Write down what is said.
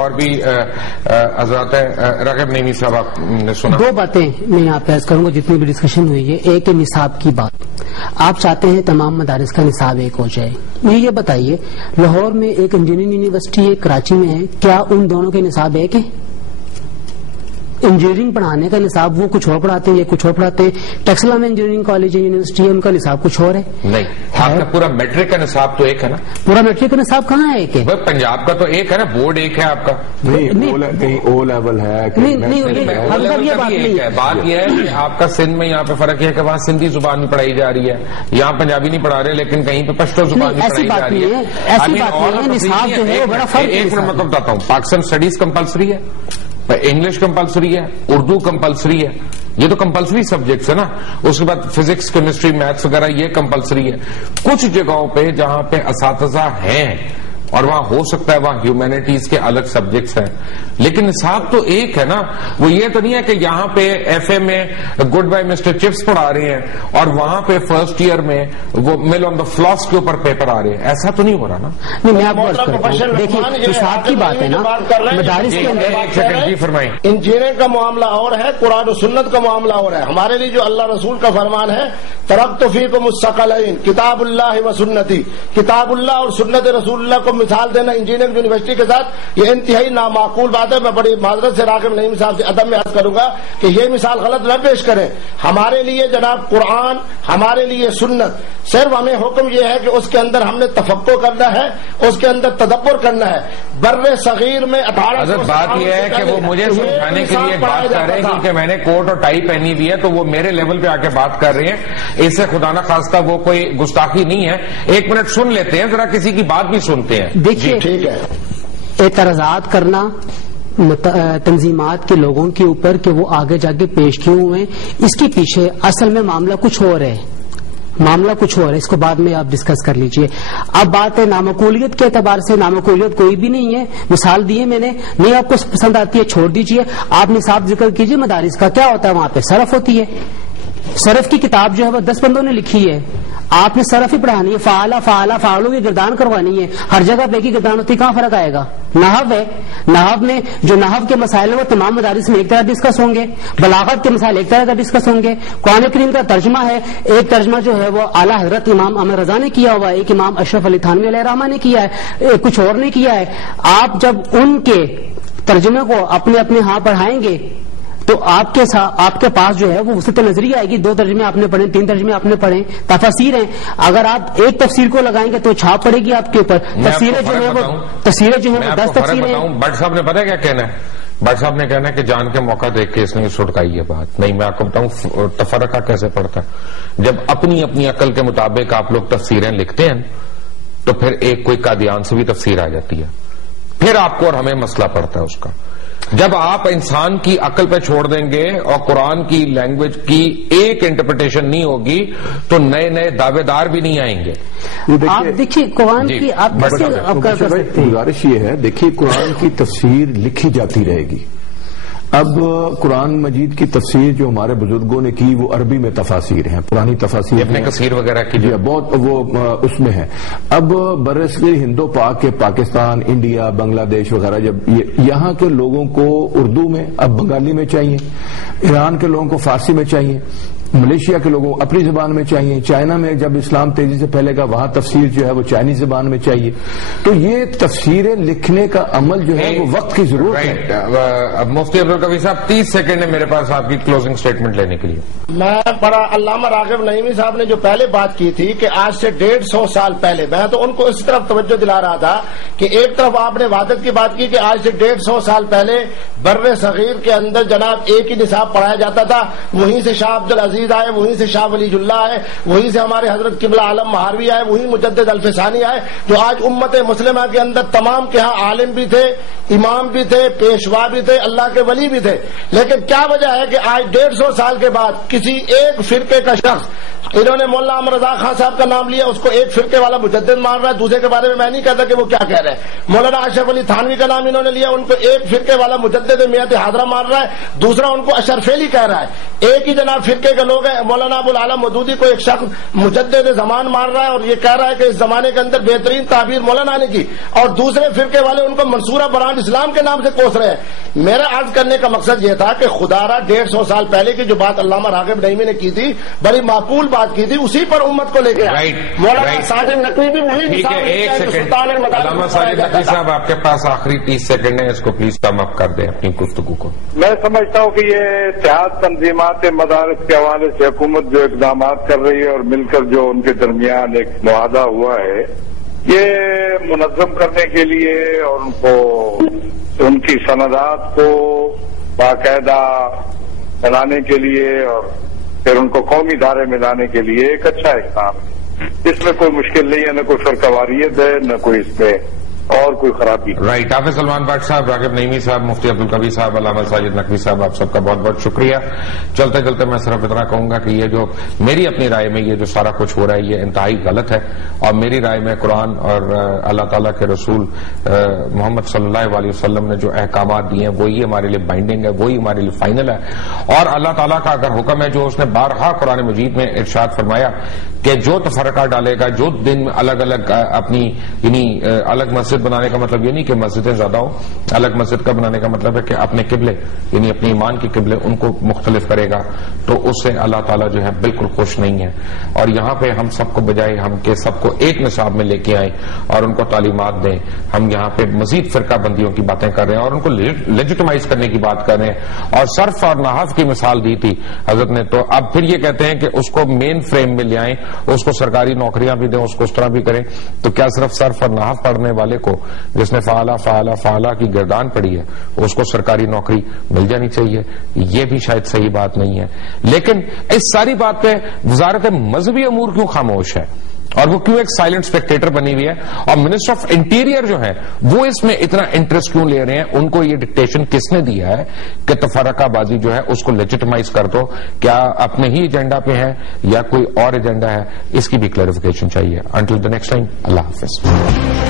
اور بھی حضرات راغب نعیمی صاحب آپ نے سنا. دو باتیں میں یہاں پیش کروں گا جتنی بھی ڈسکشن ہوئی ہے. ایک ہے نصاب کی بات. آپ چاہتے ہیں تمام مدارس کا نصاب ایک ہو جائے. مجھے یہ بتائیے لاہور میں ایک انجینئرنگ یونیورسٹی ہے, کراچی میں ہے, کیا ان دونوں کے نصاب ایک ہے؟ انجینئرنگ پڑھانے کا نصاب وہ کچھ اور پڑھاتے ہیں, یہ کچھ اور پڑھاتے ہیں. ٹیکسلا میں انجینئرنگ کالج یونیورسٹی ہے, ان کا نصاب کچھ اور ہے. نہیں, آپ کا پورا میٹرک کا نصاب تو ایک ہے نا. پورا میٹرک کا نصاب کہاں ہے ایک ہے؟ پنجاب کا تو ایک ہے نا, بورڈ ایک ہے آپ کا. نہیں او لیول ہے. بات یہ ہے کہ آپ کا سندھ میں یہاں پہ فرق ہے کہ وہاں سندھی زبان میں پڑھائی جا رہی ہے, یہاں پنجابی نہیں پڑھا رہے لیکن کہیں پہ پشتو زبان میں پڑھائی جا رہی ہے. ایسی بات نہیں ہے, نصاب جو ہے بڑا فرق ہے. ایک منٹ میں بتاتا ہوں. پاکستان اسٹڈیز کمپلسری ہے, انگلش کمپلسری ہے, اردو کمپلسری ہے, یہ تو کمپلسری سبجیکٹس ہے نا. اس کے بعد فزکس, کیمسٹری, میتھس وغیرہ یہ کمپلسری ہے. کچھ جگہوں پہ جہاں پہ اساتذہ ہیں اور وہاں ہو سکتا ہے وہاں ہیومینٹیز کے الگ سبجیکٹس ہیں, لیکن نصاب تو ایک ہے نا. وہ یہ تو نہیں ہے کہ یہاں پہ ایف اے میں گڈ بائی مسٹر چپس پڑھا رہے ہیں اور وہاں پہ فرسٹ ایئر میں وہ مل آن دا فلاس کے اوپر پیپر آ رہے ہیں. ایسا تو نہیں ہو رہا نا. میں آپ کو دیکھیے نصاب کی بات ہے نا, مدارس کے اندر فرمائیں. انجینئرنگ کا معاملہ اور ہے, قرآن و سنت کا معاملہ اور ہے. ہمارے لیے جو اللہ رسول کا فرمان ہے, ترکت فیکم الثقلین کتاب اللہ و سنتی, کتاب اللہ اور سنت رسول اللہ کو مثال دینا انجینئرنگ یونیورسٹی کے ساتھ یہ انتہائی نامعقول بات ہے. میں بڑی معذرت سے راغب نعیم صاحب سے ادب میں عرض کروں گا کہ یہ مثال غلط نہ پیش کریں. ہمارے لیے جناب قرآن, ہمارے لیے سنت, صرف ہمیں حکم یہ ہے کہ اس کے اندر ہم نے تفقہ کرنا ہے, اس کے اندر تدبر کرنا ہے. بر صغیر میں 18 بات یہ ہے کہ وہ مجھے سمجھانے کے لیے بات کر رہے ہیں کیونکہ میں نے کوٹ اور ٹائی پہنی ہوئی ہے تو وہ میرے لیول پہ آ کے بات کر رہے ہیں. اس سے خدا نہ خواستہ وہ کوئی گستاخی نہیں ہے. ایک منٹ سن لیتے ہیں, ذرا کسی کی بات بھی سنتے ہیں. دیکھیے ٹھیک ہے, اعتراضات کرنا تنظیمات کے لوگوں کے اوپر کہ وہ آگے جا کے پیش کیوں ہوئے, اس کے پیچھے اصل میں معاملہ کچھ اور ہے. معاملہ کچھ اور ہے, اس کو بعد میں آپ ڈسکس کر لیجئے. اب بات ہے نامقولیت کے اعتبار سے. نامقولیت کوئی بھی نہیں ہے, مثال دی ہے میں نے, نہیں آپ کو پسند آتی ہے چھوڑ دیجئے. آپ نصاب ذکر کیجئے مدارس کا, کیا ہوتا ہے وہاں پہ صرف ہوتی ہے. صرف کی کتاب جو ہے وہ 10 بندوں نے لکھی ہے, آپ نے صرف ہی پڑھانی ہے. فعالوں کی گردان کروانی ہے, ہر جگہ پہ کی گردان ہوتی, کہاں فرق آئے گا. نحو ہے, نحو میں جو نحو کے مسائل ہیں وہ تمام مدارس میں ایک طرح ڈسکس ہوں گے. بلاغت کے مسائل ایک طرح کا ڈسکس ہوں گے. قرآن کریم کا ترجمہ ہے, ایک ترجمہ جو ہے وہ اعلیٰ حضرت امام احمد رضا نے کیا ہوا ہے, ایک امام اشرف علی تھانوی علیہ الرحمہ نے کیا ہے, کچھ اور نے کیا ہے. آپ جب ان کے ترجمے کو اپنے اپنے ہاں پڑھائیں گے تو آپ کے پاس جو ہے وہ وسعت نظری آئے گی. 2 ترجمے آپ نے پڑھے, 3 ترجمے آپ نے پڑھے, تفاسیر ہیں. اگر آپ ایک تفسیر کو لگائیں گے تو چھاپ پڑے گی آپ کے اوپر. تفسیریں جو ہے وہ 10 تفسیریں ہیں. بٹ صاحب نے پتا کیا کہنا ہے, بٹ صاحب نے کہنا ہے کہ جان کے موقع دیکھ کے اس نے سٹکائی ہے بات. نہیں, میں آپ کو بتاؤں تفرقہ کیسے پڑتا ہے. جب اپنی عقل کے مطابق آپ لوگ تفسیریں لکھتے ہیں تو پھر ایک کوئی قادیان سے بھی تفسیر آ جاتی ہے, پھر آپ کو اور ہمیں مسئلہ پڑتا ہے اس کا. جب آپ انسان کی عقل پہ چھوڑ دیں گے اور قرآن کی لینگویج کی ایک انٹرپریٹیشن نہیں ہوگی تو نئے دعوے دار بھی نہیں آئیں گے. آپ دیکھیے قرآن کی گزارش یہ ہے, دیکھیے قرآن کی تفسیر لکھی جاتی رہے گی. اب قرآن مجید کی تفسیر جو ہمارے بزرگوں نے کی وہ عربی میں تفاسیر ہیں, پرانی تفاسیر اپنے کثیر وغیرہ کی جو بہت وہ اس میں ہے. اب برصغیر ہندو پاک کے پاکستان, انڈیا, بنگلہ دیش وغیرہ جب یہاں کے لوگوں کو اردو میں اب بنگالی میں چاہیے, ایران کے لوگوں کو فارسی میں چاہیے, ملیشیا کے لوگوں کو اپنی زبان میں چاہیے, چائنا میں جب اسلام تیزی سے پھیلے گا وہاں تفسیر جو ہے وہ چائنیز زبان میں چاہیے. تو یہ تفسیریں لکھنے کا عمل جو ہے وہ وقت کی ضرورت ہے. مفتی عبدالقوی صاحب 30 سیکنڈ ہے میرے پاس آپ کی کلوزنگ سٹیٹمنٹ لینے کے لیے. میں بڑا علامہ راغب نعیمی صاحب نے جو پہلے بات کی تھی کہ آج سے 150 سال پہلے, میں تو ان کو اس طرف توجہ دلا رہا تھا کہ ایک طرف آپ نے وحدت کی بات کی کہ آج سے 150 سال پہلے بر صغیر کے اندر جناب ایک ہی نصاب پڑھایا جاتا تھا. وہیں سے شاہ عبد العزیز آئے, وہیں سے شاہ ولی اللہ آئے, وہیں سے ہمارے حضرت قبلہ عالم مہاروی آئے, وہیں مجدد الفسانی آئے, جو آج امت مسلمہ کے اندر تمام کے ہاں عالم بھی تھے, امام بھی تھے, پیشوا بھی تھے, اللہ کے ولی بھی تھے. لیکن کیا وجہ ہے کہ آج 150 سال کے بعد کسی ایک فرقے کا شخص, انہوں نے مولانا احمد رضا خان صاحب کا نام لیا, اس کو ایک فرقے والا مجدد مان رہا ہے, دوسرے کے بارے میں نہیں کہتا کہ وہ کیا کہہ رہے ہیں. مولانا اشرف علی تھانوی کا نام انہوں نے لیا, ان کو ایک فرقے والا مجدد میت حاضرہ مان رہا ہے, دوسرا ان کو اشرفیلی کہہ رہا ہے. ایک ہی جناب فرقے کے لوگ ہیں. مولانا ابو العالی مودودی کو ایک شخص مجدد زمان مان رہا ہے اور یہ کہہ رہا ہے کہ اس زمانے کے اندر بہترین تعبیر مولانا نے کی, اور دوسرے فرقے والے ان کو منصورہ برہان اسلام کے نام سے کوس رہے ہیں. میرا عرض کرنے کا مقصد یہ تھا کہ خدا را 150 سال پہلے کی جو بات علامہ راغب نعیمی نے کی تھی, بڑی معقول بات کی تھی, اسی پر امت کو لے کے مولانا ساجد نقوی بھی وہی. ٹھیک ہے, ایک سیکنڈ علامہ ساجد نقوی صاحب, آپ کے پاس آخری 30 سیکنڈ ہے, اس کو پلیز سم اپ کر دیں اپنی گفتگو کو. میں سمجھتا ہوں کہ یہ اتحاد تنظیمات مدارس کے حوالے سے حکومت جو اقدامات کر رہی ہے اور مل کر جو ان کے درمیان ایک معاہدہ ہوا ہے, یہ منظم کرنے کے لیے اور ان کو ان کی سندات کو باقاعدہ بنانے کے لیے اور پھر ان کو قومی دھارے میں لانے کے لیے ایک اچھا اقدام ہے. اس میں کوئی مشکل نہیں ہے, نہ کوئی فرقواریت ہے, نہ کوئی اس میں اور کوئی خرابی. رائٹ. حافظ سلمان بٹ صاحب, راغب نعیمی صاحب, مفتی عبدالقوی صاحب, علامہ ساجد نقوی صاحب, آپ سب کا بہت بہت شکریہ. چلتے چلتے میں صرف اتنا کہوں گا کہ یہ جو میری اپنی رائے میں یہ جو سارا کچھ ہو رہا ہے یہ انتہائی غلط ہے, اور میری رائے میں قرآن اور اللہ تعالیٰ کے رسول محمد صلی اللہ علیہ وسلم نے جو احکامات دیے ہیں وہی ہمارے لیے بائنڈنگ ہے, وہی ہمارے لیے فائنل ہے. اور اللہ تعالیٰ کا اگر حکم ہے جو اس نے بارہا قرآن مجید میں ارشاد فرمایا کہ جو تفرقہ ڈالے گا, جو دن الگ الگ اپنی یعنی الگ مسجد بنانے کا مطلب یہ نہیں کہ مسجدیں زیادہ ہوں, الگ مسجد کا بنانے کا مطلب ہے کہ اپنے قبلے یعنی اپنے ایمان کے قبلے ان کو مختلف کرے گا, تو اس سے اللہ تعالیٰ جو ہے بالکل خوش نہیں ہے. اور یہاں پہ ہم سب کو بجائے ہم کہ سب کو ایک نصاب میں لے کے آئیں اور ان کو تعلیمات دیں, ہم یہاں پہ مزید فرقہ بندیوں کی باتیں کر رہے ہیں اور ان کو لیجیٹمائز کرنے کی بات کر رہے ہیں. اور صرف اور نحو کی مثال دی تھی حضرت نے, تو اب پھر یہ کہتے ہیں کہ اس کو مین فریم میں لے آئیں, اس کو سرکاری نوکریاں بھی دیں, اس کو اس طرح بھی کریں. تو کیا صرف صرف اور نحو پڑھنے والے کو جس نے فعلا فعلا فعلا کی گردان پڑی ہے اس کو سرکاری نوکری مل جانی چاہیے؟ یہ بھی شاید صحیح بات نہیں ہے. لیکن اس ساری بات پہ وزارت مذہبی امور کیوں خاموش ہے اور وہ کیوں ایک سائلنٹ اسپیکٹیٹر بنی ہوئی ہے, اور منسٹر آف انٹیریئر جو ہے وہ اس میں اتنا انٹرسٹ کیوں لے رہے ہیں؟ ان کو یہ ڈکٹیشن کس نے دیا ہے کہ تفرقہ بازی جو ہے اس کو لیجیٹمائز کر دو؟ کیا اپنے ہی ایجنڈا پہ ہے یا کوئی اور ایجنڈا ہے؟ اس کی بھی کلیریفیکیشن چاہیے. انٹل دی نیکسٹ ٹائم, اللہ حافظ.